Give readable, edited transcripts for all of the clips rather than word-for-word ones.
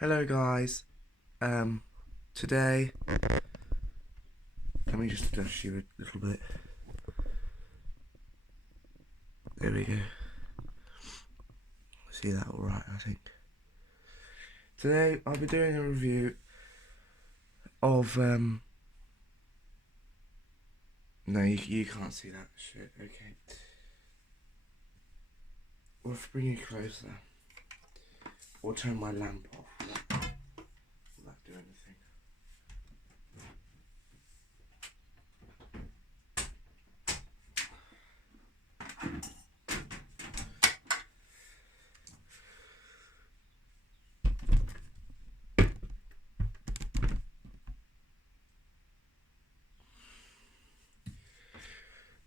Hello guys, today, let me just adjust you a little bit, there we go, see that alright I think. Today I'll be doing a review of, no you can't see that shit, okay. I'll have to bring you closer, or turn my lamp off, will that do anything?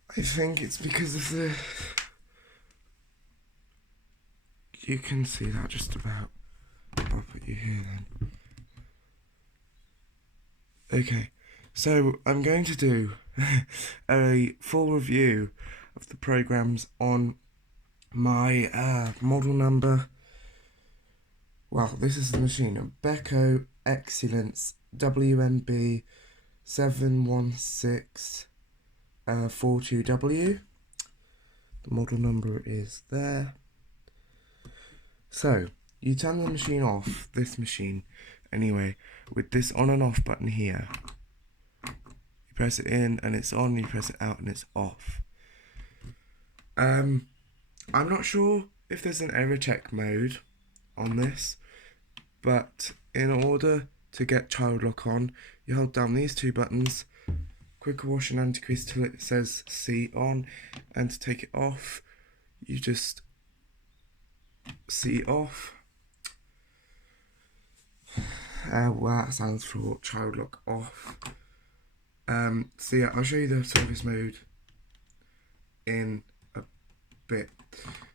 I think it's because of the... You can see that just about. I'll put you here then. Okay, so I'm going to do a full review of the programs on my model number. Well, this is the machine, a Beko Excellence WMB 71642W. The model number is there. So, you turn the machine off, this machine, anyway, with this on and off button here. You press it in and it's on, you press it out and it's off. I'm not sure if there's an error check mode on this, but in order to get child lock on, you hold down these two buttons, quicker wash and anti-crease till it says C on, and to take it off, you just C off. Well, that stands for child lock off. So yeah, I'll show you the service mode in a bit.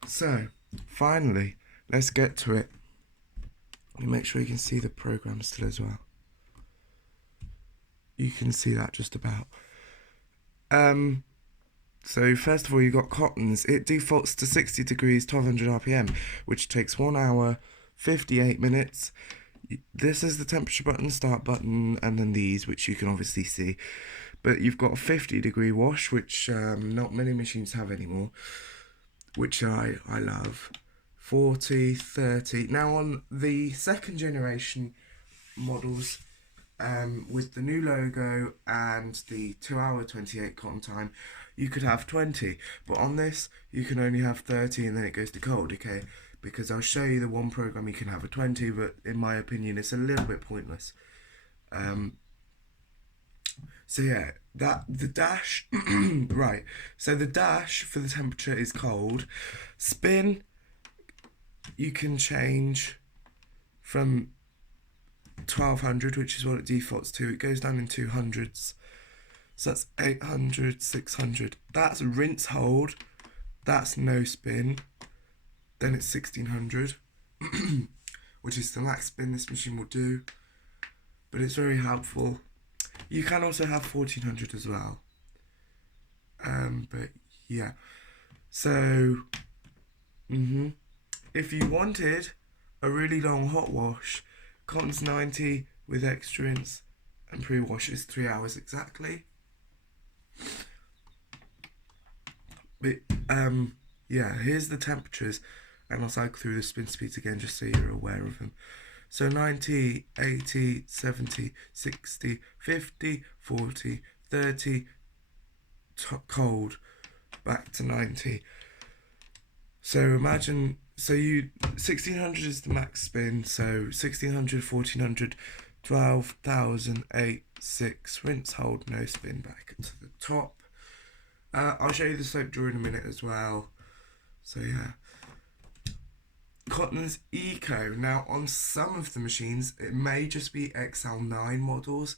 So, finally, let's get to it. Make sure you can see the program still as well. You can see that just about. So first of all, you've got cottons. It defaults to 60 degrees, 1200 RPM, which takes 1 hour, 58 minutes. This is the temperature button, start button, and then these, which you can obviously see. But you've got a 50-degree wash, which not many machines have anymore, which I love. 40, 30. Now on the second generation models, with the new logo and the 2 hour 28 cotton time, you could have 20, but on this you can only have 30 and then it goes to cold, okay? Because I'll show you the one program you can have a 20, but in my opinion it's a little bit pointless. So yeah, the dash right, so the dash for the temperature is cold. Spin, you can change from 1200, which is what it defaults to. It goes down in 200s, so that's 800, 600. That's rinse hold, that's no spin. Then it's 1600, which is the max spin this machine will do, but it's very helpful. You can also have 1400 as well, but yeah. So if you wanted a really long hot wash, cotton's 90 with extra rinse and pre-wash is 3 hours exactly. But yeah, here's the temperatures, and I'll cycle through the spin speeds again just so you're aware of them. So 90, 80, 70, 60, 50, 40, 30, cold, back to 90. So imagine, so 1600 is the max spin, so 1600, 1400, 12,000, 8, 6, rinse, hold, no spin, back to the top. I'll show you the soap drawer in a minute as well. So yeah. Cotton's Eco. Now on some of the machines, it may just be XL9 models.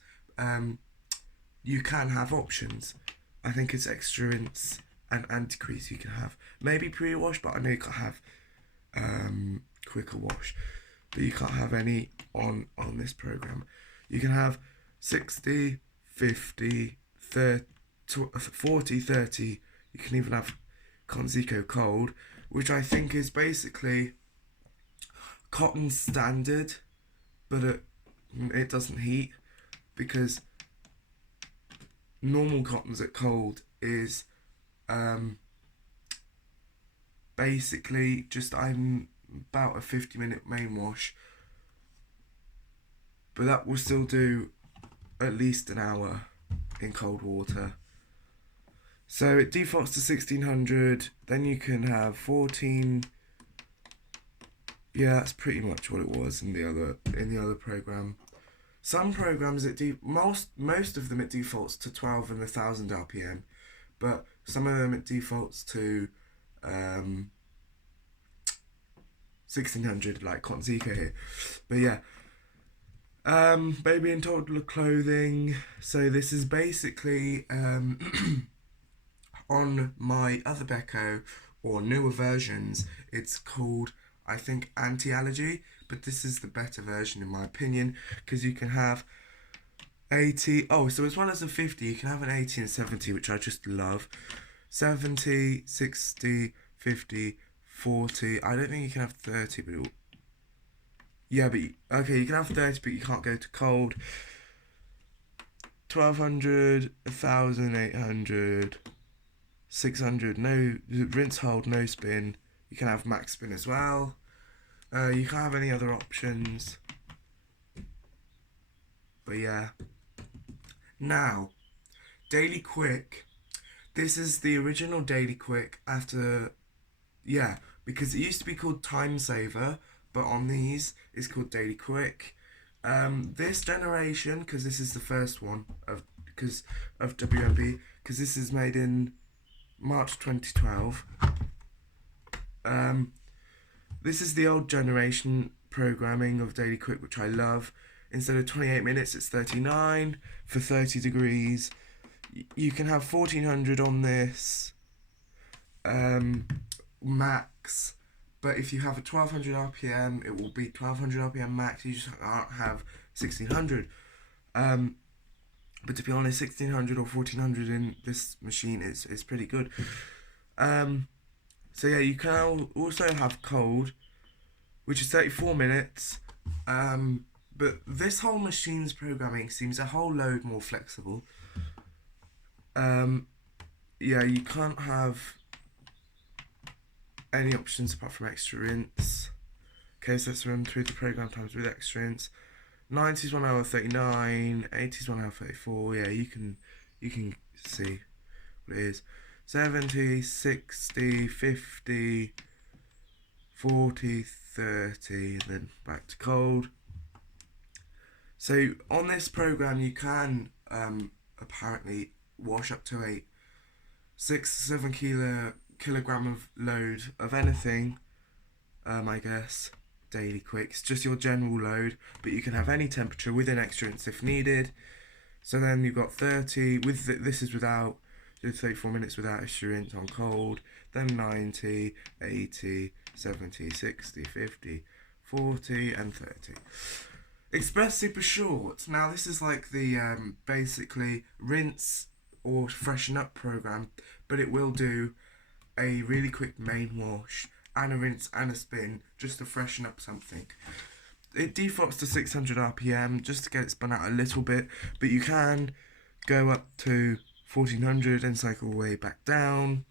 You can have options. I think it's extra rinse and anti-crease you can have. Maybe pre-wash, but I know you can't have quicker wash. But you can't have any on this program. You can have 60, 50, 30, 40, 30. You can even have Cotton's Eco Cold, which I think is basically cotton standard but it doesn't heat, because normal cottons at cold is basically just I'm about a 50-minute main wash, but that will still do at least an hour in cold water. So it defaults to 1600, then you can have 14. Yeah, that's pretty much what it was in the other program. Some programs most of them it defaults to 12 and 1000 RPM, but some of them it defaults to 1600, like Cotton Eco here. But yeah, baby and toddler clothing. So this is basically on my other Beko or newer versions, it's called, I think, anti-allergy, but this is the better version in my opinion, because you can have 80. Oh, so as well as a 50, you can have an 80 and 70, which I just love. 70, 60, 50, 40. I don't think you can have 30, but it'll... Yeah, but okay, you can have 30, but you can't go to cold. 1200, 1800, 600, no rinse, hold, no spin. You can have max spin as well. You can't have any other options. But yeah. Now, Daily Quick. This is the original Daily Quick after... Yeah, because it used to be called Time Saver, but on these it's called Daily Quick. This generation, because this is the first one of WMB, because this is made in March 2012. This is the old generation programming of Daily Quick, which I love. Instead of 28 minutes, it's 39 for 30 degrees. You can have 1400 on this max, but if you have a 1200 RPM, it will be 1200 RPM max. You just can't have 1600. But to be honest, 1600 or 1400 in this machine is pretty good. So yeah, you can also have cold, which is 34 minutes. But this whole machine's programming seems a whole load more flexible. Yeah, you can't have any options apart from extra rinse. Okay, so let's run through the program times with extra rinse. 90s 1 hour 39, 80s 1 hour 34. Yeah, you can see what it is. 70, 60, 50, 40, 30, and then back to cold. So on this program you can apparently wash up to a 6 to 7 kilogram of load of anything, I guess, Daily Quick. It's just your general load, but you can have any temperature within extra rinse if needed. So then you've got 30, this is without, 34 minutes without extra rinse on cold, then 90, 80, 70, 60, 50, 40, and 30. Express Super Short. Now this is like the basically rinse or freshen up program, but it will do a really quick main wash and a rinse and a spin just to freshen up something. It defaults to 600 RPM just to get it spun out a little bit, but you can go up to 1400 and cycle all the way back down.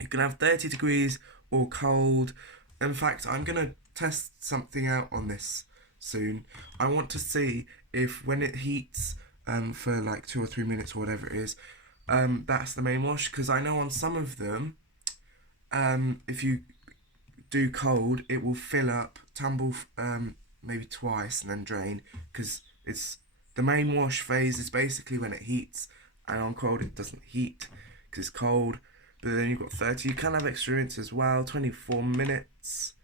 You can have 30 degrees or cold. In fact, I'm going to test something out on this soon. I want to see if when it heats for like 2 or 3 minutes or whatever it is, that's the main wash, because I know on some of them, if you do cold, it will fill up, tumble maybe twice and then drain, because it's the main wash phase is basically when it heats, and on cold it doesn't heat because it's cold. But then you've got 30. You can have extra rinse as well, 24 minutes.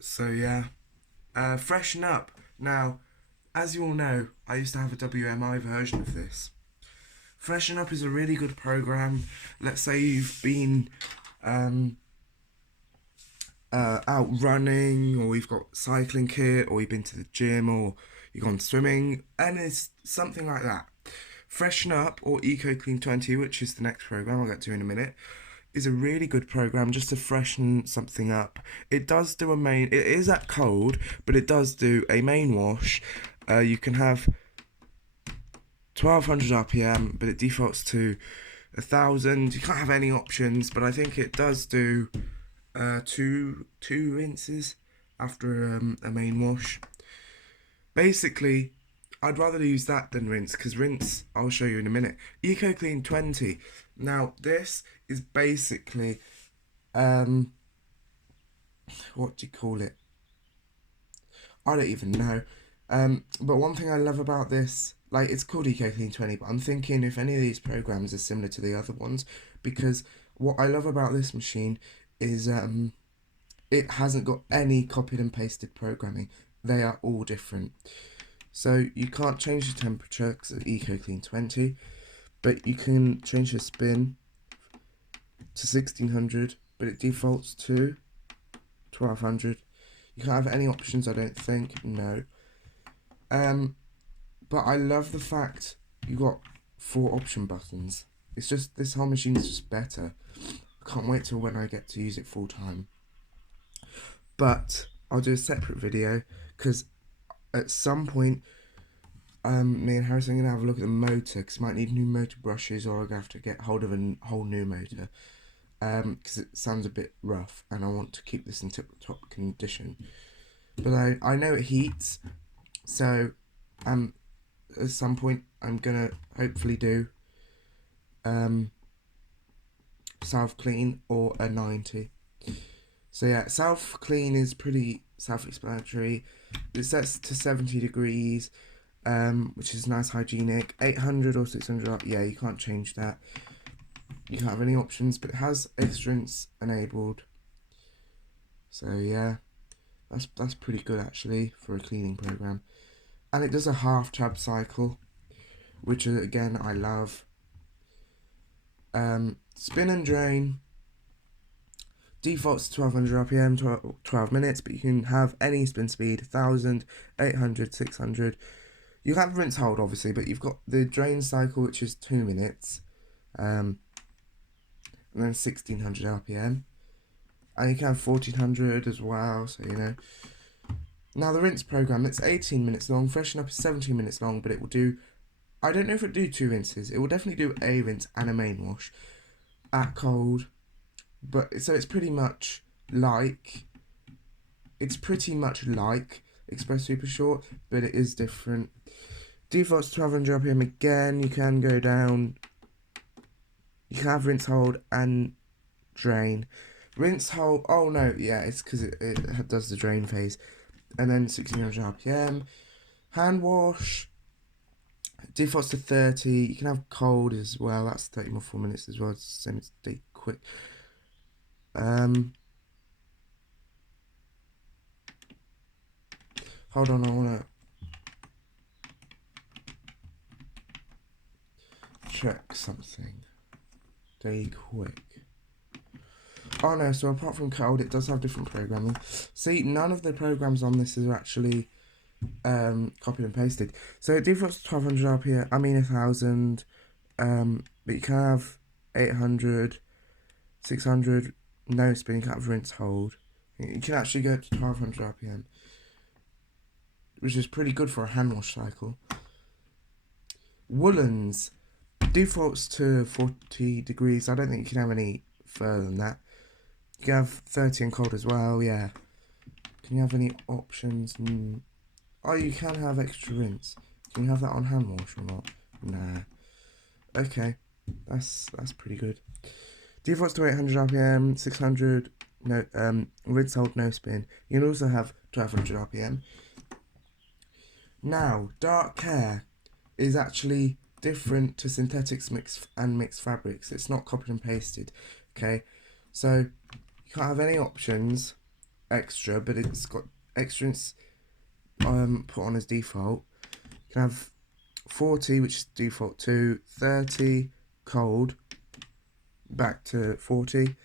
So yeah, freshen up. Now, as you all know, I used to have a WMI version of this. Freshen Up is a really good program. Let's say you've been out running, or you've got cycling kit, or you've been to the gym, or you've gone swimming, and it's something like that. Freshen Up or Eco Clean 20, which is the next program I'll get to in a minute, is a really good program just to freshen something up. It does do a main, it is at cold, but it does do a main wash. You can have 1200 RPM, but it defaults to 1000. You can't have any options, but I think it does do two rinses after a main wash. Basically, I'd rather use that than rinse, because rinse, I'll show you in a minute. Eco Clean 20. Now, this is basically, what do you call it? I don't even know. But one thing I love about this, like, it's called Eco Clean 20, but I'm thinking if any of these programs are similar to the other ones, because what I love about this machine is it hasn't got any copied and pasted programming. They are all different. So you can't change the temperature because it's Eco Clean 20, but you can change the spin to 1600, but it defaults to 1200. You can't have any options, I don't think, no. But I love the fact you got 4 option buttons. It's just, this whole machine is just better. I can't wait till when I get to use it full time. But I'll do a separate video, because at some point, me and Harrison are going to have a look at the motor, because I might need new motor brushes, or I'm going to have to get hold of a whole new motor, because it sounds a bit rough, and I want to keep this in tip-top condition. But I know it heats, so at some point I'm going to hopefully do self-clean or a 90. So yeah, self-clean is pretty self-explanatory. It sets to 70 degrees, which is nice, hygienic. 800 or 600 up, yeah, you can't change that. You can't have any options, but it has excellence enabled. So yeah, that's pretty good actually for a cleaning program. And it does a half tab cycle, which again I love. Spin and drain. Defaults to 1200 RPM, 12 minutes, but you can have any spin speed, 1000, 800, 600. You have rinse hold, obviously, but you've got the drain cycle, which is 2 minutes, and then 1600 RPM. And you can have 1400 as well, so you know. Now, the rinse program, it's 18 minutes long, freshen up is 17 minutes long, but it will do, I don't know if it will do 2 rinses. It will definitely do a rinse and a main wash at cold. But so it's pretty much like Express Super Short, but it is different. Defaults to 1200 RPM again. You can go down. You can have rinse, hold, and drain. Rinse, hold. Oh no, yeah, it's because it does the drain phase, and then 1600 RPM. Hand wash. Defaults to 30. You can have cold as well. That's 30 more 4 minutes as well. It's the same as stay quick. Hold on, I want to check something. Stay quick. Oh no, so apart from cold, it does have different programming. See, none of the programs on this are actually copied and pasted. So it defaults to 1200 RPM, I mean 1000, but you can have 800, 600, no spin, you can have rinse hold. You can actually go to 1200 RPM, which is pretty good for a hand wash cycle. Woolens defaults to 40 degrees. I don't think you can have any further than that. You can have 30 and cold as well, yeah. Can you have any options? Oh, you can have extra rinse. Can you have that on hand wash or not? Nah. Okay, that's pretty good. Defaults to 800 RPM, 600, no, rinse hold, no spin. You can also have 1200 RPM. Now, dark care is actually different to synthetics and mixed fabrics. It's not copied and pasted, okay? So, you can't have any options extra, but it's got extras put on as default. You can have 40, which is default to 30, cold, back to 40,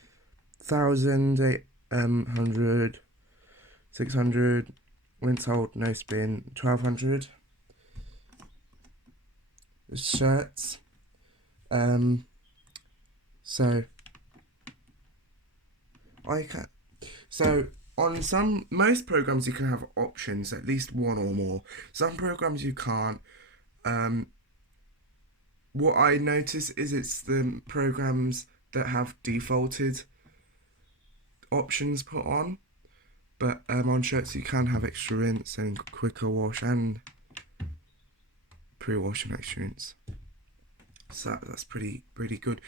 1000, 800, 600, rinse hold, no spin, 1200. Shirts. So I can. So on most programs you can have options, at least one or more. Some programs you can't. Um, what I notice is it's the programs that have defaulted options put on. But on shirts you can have extra rinse and quicker wash and pre-wash and extra rinse. So that's pretty good.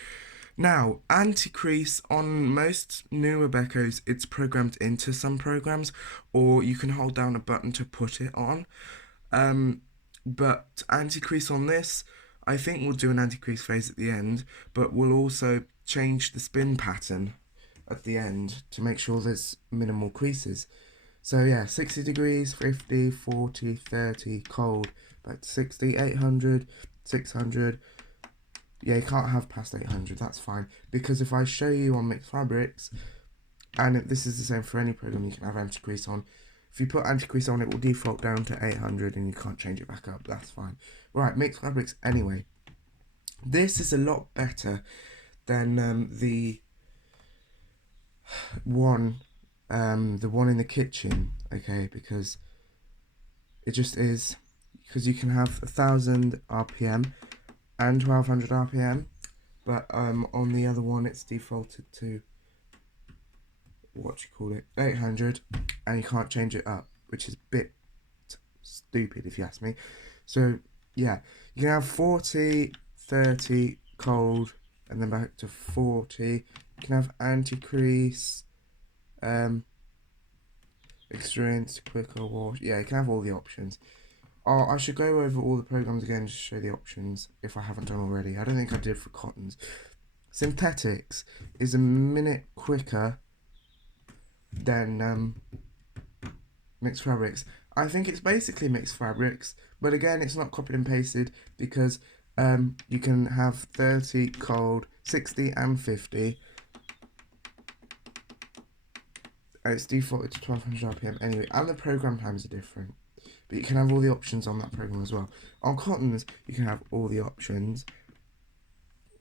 Now, anti-crease on most newer Bekos, it's programmed into some programs, or you can hold down a button to put it on. But anti-crease on this, I think we'll do an anti-crease phase at the end, but we'll also change the spin pattern at the end to make sure there's minimal creases. So yeah, 60 degrees, 50, 40, 30, cold, back to 60, 800, 600. Yeah, you can't have past 800, that's fine. Because if I show you on mixed fabrics, and this is the same for any program you can have anti-crease on, if you put anti-crease on, it will default down to 800 and you can't change it back up, that's fine. Right, mixed fabrics anyway. This is a lot better than the one in the kitchen, okay, because it just is, because you can have 1000 RPM and 1200 RPM, but on the other one it's defaulted to 800, and you can't change it up, which is a bit stupid if you ask me. So yeah, you can have 40, 30, cold, and then back to 40. You can have anti-crease, experience, quicker wash. Yeah, you can have all the options. Oh, I should go over all the programs again just to show the options if I haven't done already. I don't think I did for cottons. Synthetics is a minute quicker than mixed fabrics. I think it's basically mixed fabrics, but again, it's not copied and pasted because you can have 30 cold, 60 and 50. It's defaulted to 1200 RPM anyway, and the program times are different. But you can have all the options on that program as well. On cottons, you can have all the options.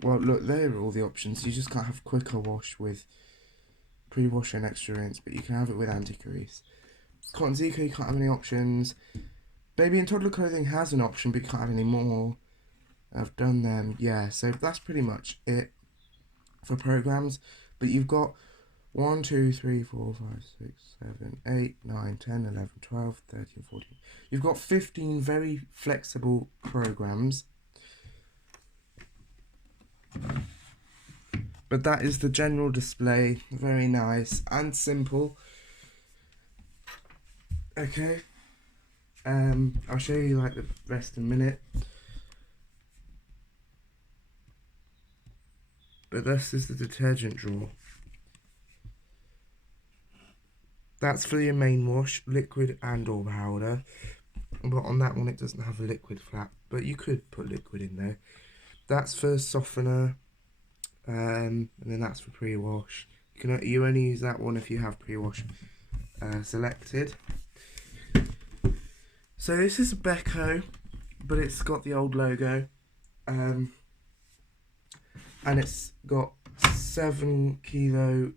Well, look, there are all the options. You just can't have quicker wash with pre-wash and extra rinse, but you can have it with anti-crease. Cotton Zico, you can't have any options. Baby and toddler clothing has an option, but you can't have any more. I've done them, yeah. So that's pretty much it for programs. But you've got 1, 2, 3, 4, 5, 6, 7, 8, 9, 10, 11, 12, 13, 14. You've got 15 very flexible programs. But that is the general display. Very nice and simple. Okay. I'll show you like the rest in a minute. But this is the detergent drawer. That's for your main wash, liquid and or powder. But on that one it doesn't have a liquid flap, but you could put liquid in there. That's for softener, and then that's for pre-wash. You only use that one if you have pre-wash selected. So this is a Beko, but it's got the old logo, and it's got 7 kilo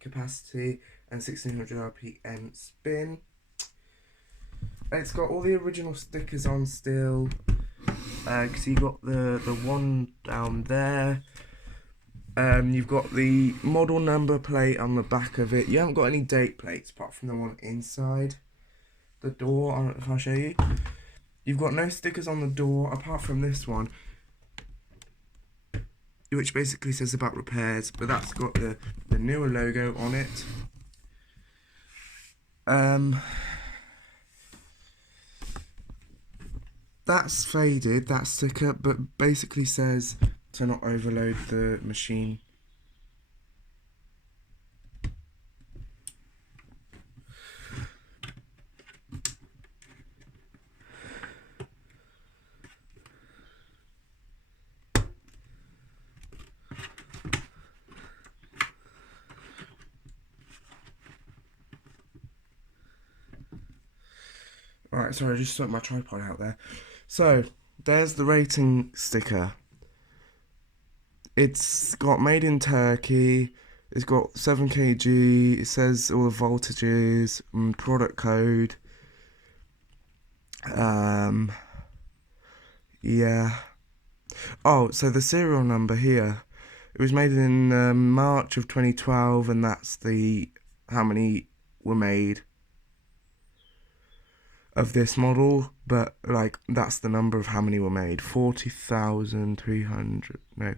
capacity and 1600 RPM spin. It's got all the original stickers on still, because you got the one down there. You've got the model number plate on the back of it. You haven't got any date plates apart from the one inside the door. I don't know if I'll show you. You've got no stickers on the door apart from this one, which basically says about repairs, but that's got the newer logo on it. That's faded, that sticker, but basically says to not overload the machine. Alright, sorry, I just stuck my tripod out there. So, there's the rating sticker. It's got made in Turkey, It's got 7 kg, it says all the voltages, product code. Yeah. Oh, so the serial number here. It was made in March of 2012, and that's how many were made of this model, but like that's the number of how many were made. 40,300. No.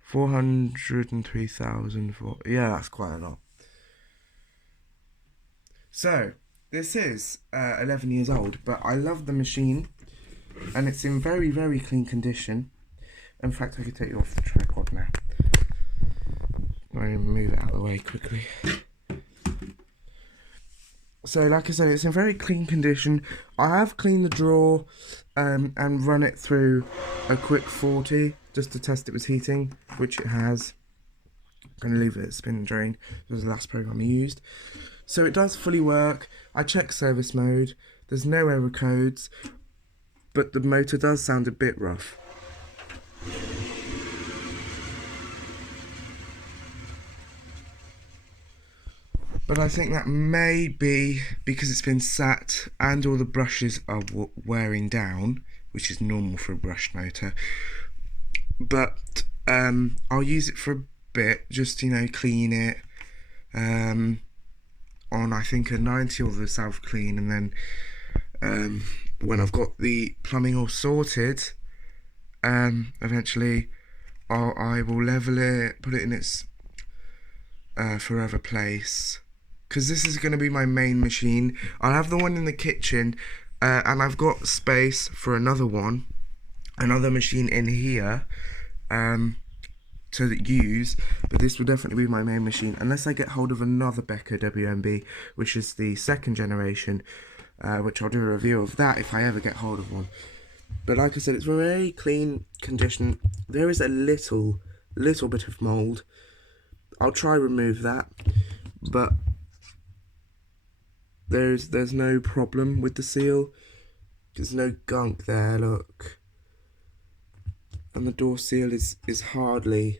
403,000. Yeah, that's quite a lot. So, this is 11 years old, but I love the machine, and it's in very, very clean condition. In fact, I could take you off the tripod now. I'm going to move it out of the way quickly. So, like I said, it's in very clean condition. I have cleaned the drawer and run it through a quick 40 just to test it was heating, which it has. I'm going to leave it at spin and drain. It was the last program I used. So it does fully work. I checked service mode. There's no error codes, but the motor does sound a bit rough. But I think that may be because it's been sat and all the brushes are wearing down, which is normal for a brush motor. But I'll use it for a bit, just, clean it on, I think, a 90 or the self clean, and then when I've got the plumbing all sorted, eventually I will level it, put it in its forever place, because this is going to be my main machine. I'll have the one in the kitchen, and I've got space for another machine in here to use, but this will definitely be my main machine unless I get hold of another Beko WMB, which is the second generation, which I'll do a review of that if I ever get hold of one. But like I said, it's very clean condition. There is a little bit of mould. I'll try remove that, but there's no problem with the seal. There's no gunk there, look. And the door seal is hardly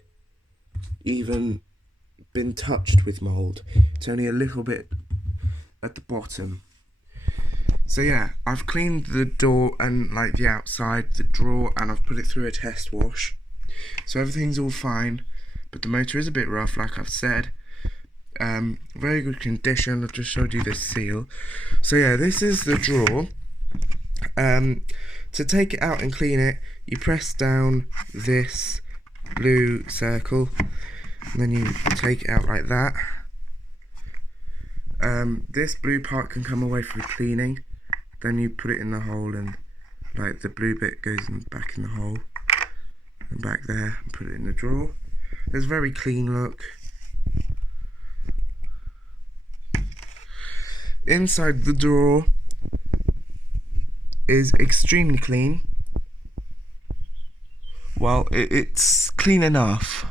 even been touched with mould. It's only a little bit at the bottom. So yeah, I've cleaned the door and like the outside, the drawer, and I've put it through a test wash. So everything's all fine, but the motor is a bit rough, like I've said. Very good condition. I've just showed you the seal. So yeah, this is the drawer. To take it out and clean it, you press down this blue circle, and then you take it out like that. This blue part can come away for cleaning. Then you put it in the hole, and like the blue bit goes back in the hole and back there, and put it in the drawer. There's a very clean look. Inside the drawer is extremely clean. Well, it's clean enough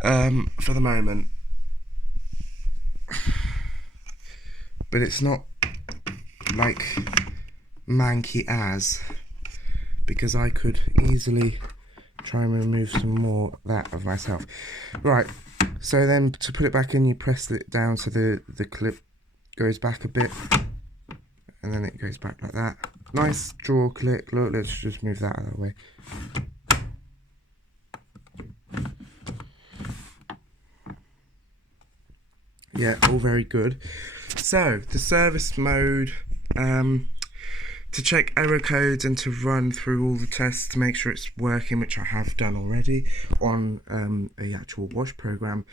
for the moment, but it's not like manky as, because I could easily try and remove some more of that of myself. Right, so then to put it back in, you press it down so the clip goes back a bit, and then it goes back like that. Nice drawer clip. Look, let's just move that out of the way. Yeah, all very good. So the service mode, to check error codes and to run through all the tests to make sure it's working, which I have done already on a actual wash program.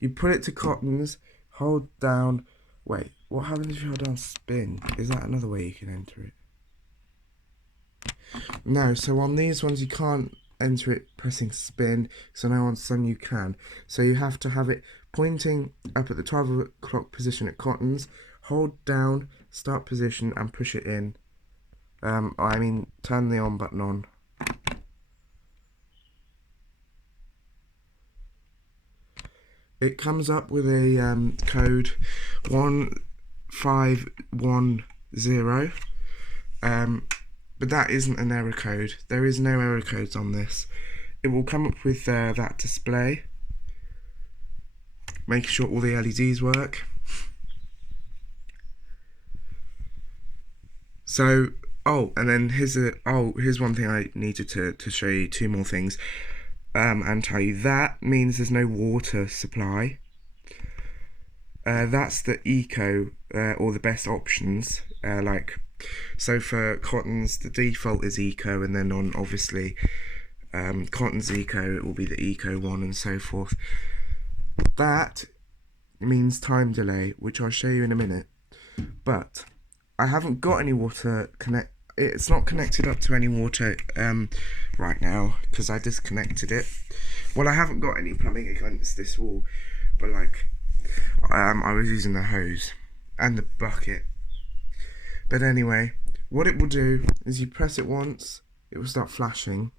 You put it to cottons, hold down. Wait, what happens if you hold down spin? Is that another way you can enter it? No, so on these ones you can't enter it pressing spin, so now on some you can. So you have to have it pointing up at the 12 o'clock position at cottons, hold down, start position, and push it in. Turn the on button on. It comes up with a code 1510, but that isn't an error code. There is no error codes on this. It will come up with that display. making sure all the LEDs work. So, and then here's one thing I needed to show you, 2 more things, and tell you that means there's no water supply. That's the eco, or the best options, so for cottons the default is eco, and then on obviously cotton's eco, it will be the eco one and so forth. That means time delay, which I'll show you in a minute, but I haven't got any water it's not connected up to any water right now because I disconnected it. Well, I haven't got any plumbing against this wall, but I was using the hose and the bucket. But anyway, what it will do is you press it once, it will start flashing.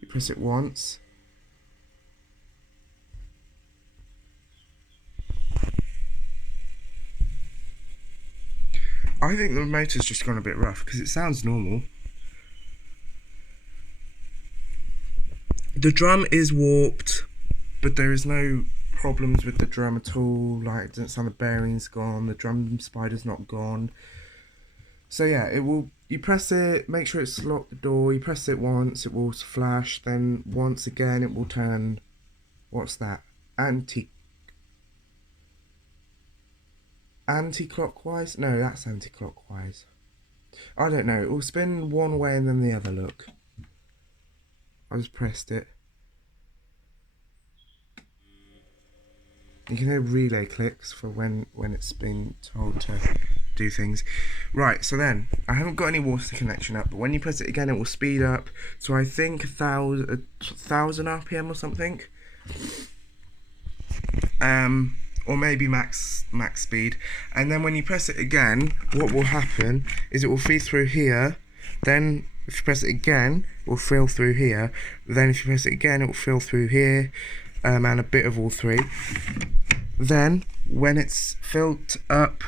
You press it once. I think the motor's just gone a bit rough because it sounds normal. The drum is warped, but there is no problems with the drum at all. Like, it doesn't sound the bearing's gone, the drum spider's not gone. So yeah, you press it, make sure it's locked the door, you press it once, it will flash, then once again it will turn, what's that? Anti-clockwise? No, that's anti-clockwise. I don't know, it will spin one way and then the other, look. I just pressed it. You can hear relay clicks for when it's been told to do things. Right, so then, I haven't got any water connection up, but when you press it again, it will speed up. So I think 1,000 RPM or something. Or maybe max speed. And then when you press it again, what will happen is it will feed through here. Then if you press it again, it will fill through here. Then if you press it again, it will fill through here. And a bit of all 3. Then when it's filled up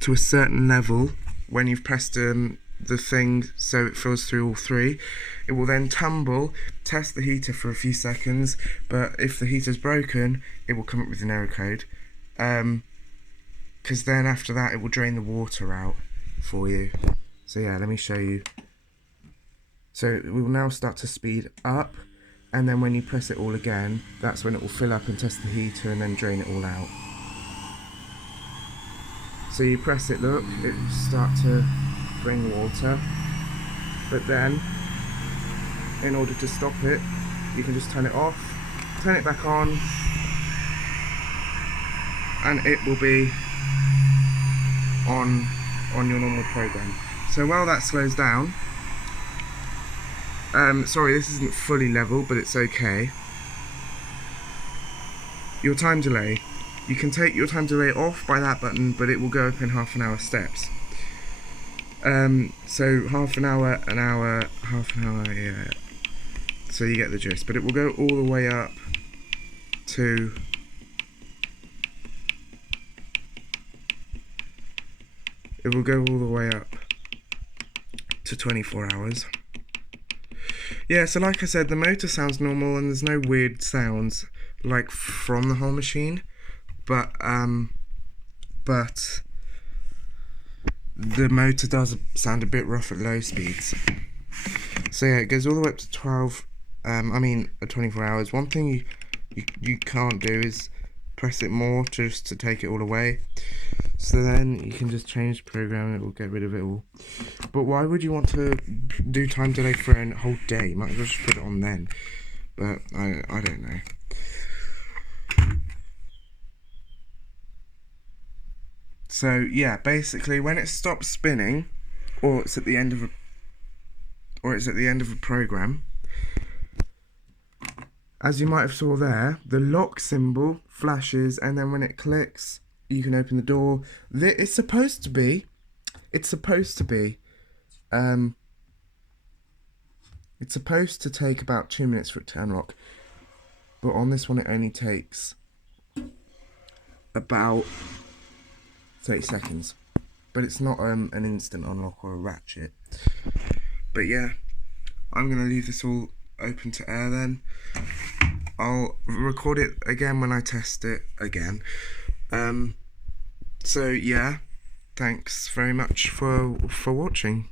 to a certain level, when you've pressed the thing so it fills through all 3, it will then tumble, test the heater for a few seconds, but if the heater's broken, it will come up with an error code, because then after that it will drain the water out for you. So yeah, let me show you. So it will now start to speed up, and then when you press it all again, that's when it will fill up and test the heater and then drain it all out. So you press it, look, it will start to bring water, but then in order to stop it, you can just turn it off, turn it back on, and it will be on your normal program. So while that slows down, sorry, this isn't fully level, but it's okay. Your time delay. You can take your time delay off by that button, but it will go up in half-an-hour steps. So half an hour, half an hour, yeah. So you get the gist. But it will go all the way up to... It will go all the way up to 24 hours. Yeah, so like I said, the motor sounds normal and there's no weird sounds like from the whole machine, but the motor does sound a bit rough at low speeds. So yeah, it goes all the way up to 24 hours. One thing you can't do is press it more just to take it all away. So then you can just change the program and it will get rid of it all. But why would you want to do time delay for a whole day? You might as well just put it on then. But I don't know. So yeah, basically when it stops spinning, or it's at the end of a program, as you might have saw there, the lock symbol flashes, and then when it clicks, you can open the door. It's supposed to take about 2 minutes for it to unlock, but on this one it only takes about 30 seconds. But it's not an instant unlock or a ratchet. But yeah, I'm gonna leave this all open to air then. I'll record it again when I test it again. So yeah, thanks very much for watching.